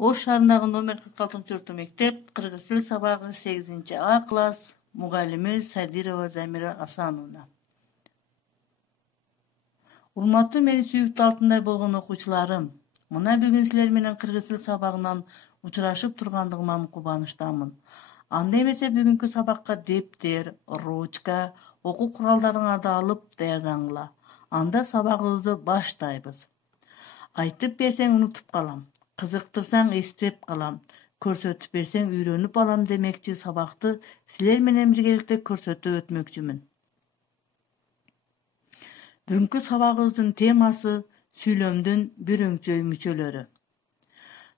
Ош шаарындагы номер 46-орто мектеп кыргыз тил сабагы 8А класс мугалими Садирова Замира Асановна. Урматтуу мени сүйүктүү алтындай болгон окуучуларым, мына бүгүн силер менен кыргыз тил сабагынан учурашып тургандыгыман кубанычтамын. Анда эмесе бүгүнкү сабакка дептер, ручка, окуу куралдарыңарды алып даярдаңыла. Анда сабагыбызды баштайбыз. Айтып берсең унутуп калам, кызыктырсаң эстеп калам, көрсөтүп берсең үйрөнүп алам демекчи сабакты силер менен биргеликте көрсөтүп өтмөкчүмүн. Бүгүнкү сабагыбыздын темасы сүйлөмдүн бирөңчөй мүчөлөрү.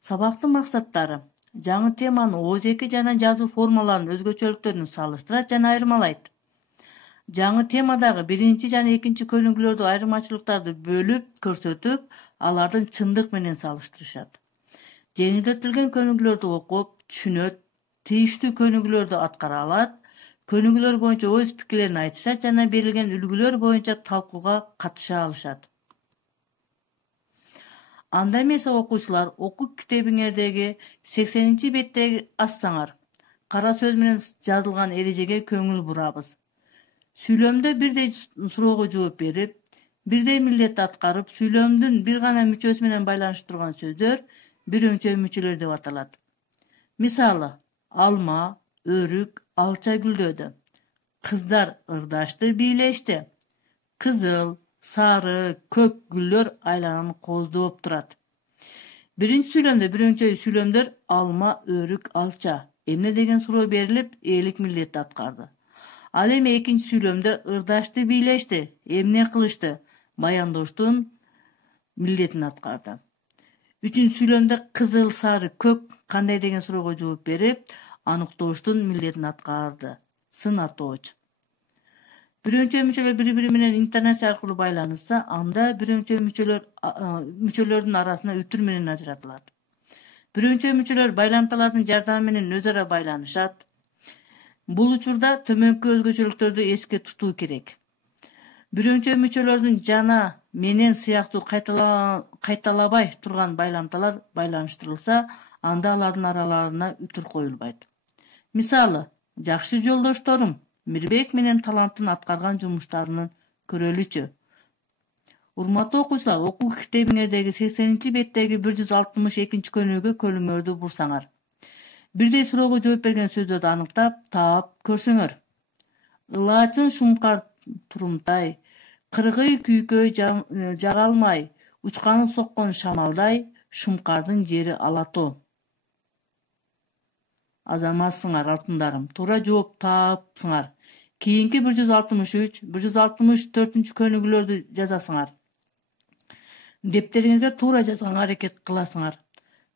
Сабактын максаттары: жаңы теманы оозеки жана жазуу формаларынын өзгөчөлүктөрүн салыштырат жана айырмалайт. Жаңы темадагы биринчи жана экинчи көнүгүүлөрдү айырмачылыктарды бөлүп көрсөтүп, алардын чындык менен салыштырышат. Жеңилдетилген көнүгүүлөрдү окуп, түшүнөт, тийиштүү көнүгүүлөрдү аткара алат, көнүгүүлөр боюнча өз пикирлерин айтышат жана берилген үлгүлөр боюнча талкууга катыша алышат. Анда эмесе окуучулар окуу китебиңердеги 80-беттеги ассаңар, кара сөз менен жазылган эрежеге көңүл бурабыз. Сүйлөмдө бирдей суроого жооп берип, бирдей милдетти аткарып, сүйлөмдүн бир гана мүчөсү менен байланыш турган сөздөр бирөңчөй мүчөлөр деп аталат. Мисалы: алма, өрүк, алча гүлдөдү. Кыздар ырдашты, бийлешти. Кызыл, сары, көк гүлдөр айлананы кооздоп турат. Биринчи сүйлөмдө бирөңчөй сүйлөмдөр алма, өрүк, алча эмне деген суроо берилип, ээлик милдетти аткарды. Ал эми экинчи сүйлөмдө ырдашты, бийлешти, эмне кылышты баяндоштун милдетин аткарды. Үчүнчү сүйлөмдө кызыл, сары, көк кандай деген суроого жооп берип, аныктооштун милдетин аткарды. Сын атооч. Бирөңчөй мүчөлөр бири-бири менен интонация аркылуу байланышса, анда бирөңчөй мүчөлөрдүн арасына үтүр менен ажыратылат. Бирөңчөй мүчөлөр байламталардын жардамы менен өз ара байланышат. Бул учурда төмөнкү өзгөчөлүктөрдү эске тутуу керек. Бирөңчөй мүчөлөрдүн жана, менен сыяктуу кайталабай турган байламталар байланыштырылса, анда алардын араларына үтүр коюлбайт. Мисалы: жакшы жолдошторум, Мирбек менен таланттын аткарган жумуштарын көрөлүчү. Урматтуу окуучулар, окуу китебиңердеги 80-беттеги 162 көнүгүүгө көңүлүңөрдү бурсаңар. Бирдей суроого жооп берген сөздөрдү аныктап, таап көрсөңөр. Ылаачын шумкар турумтай, кыргый күйкөй жага алмай, учканы соккон шамалдай, шумкардын жери алатоо. Азаматсыңар, алтындарым, туура жооп таапсыңар. Кийинки 163, 164 көнүгүүлөрдү жазасыңар. Дептериңерге туура жазганга аракет кыласыңар.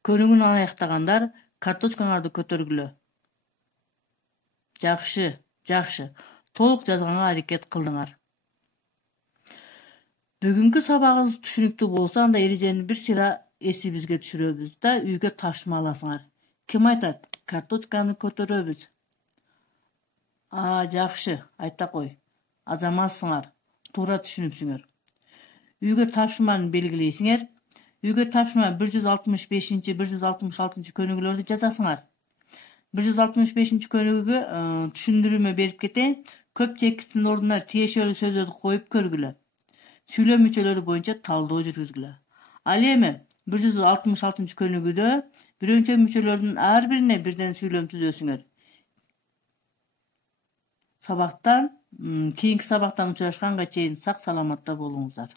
Көнүгүүнү аяктагандар карточкаңарды көтөргүлө. Жакшы. Толук жазганга аракет кылдыңар. Бүгүнкү сабагыбыз түшүнүктүү болсо, анда эрежени бир сыйра эсибизге түшүрөбүз да үйгө тапшырма аласыңар. Ким айтат? Карточканы көтөрөбүз. Жакшы, айта кой. Азаматсыңар, туура түшүнүпсүңөр. Үйгө тапшырманы белгилейсиңер. Үйгө тапшырма 165, 166 көнүгүүлөрдү жазасыңар. 165 көнүгүүгө түшүндүрмө берип кетейин. Көп чекиттин ордуна тиешелүү сөздөрдү коюп көргүлө. Сүйлөм мүчөлөрү боюнча талдоо жүргүзгүлө. Ал эми 166 көнүгүүдө бирөңчөй мүчөлөрдүн ар бирине бирден сүйлөм түзөсүңөр. Кийинки сабактан учурашканга чейин сак саламатта болуңуздар.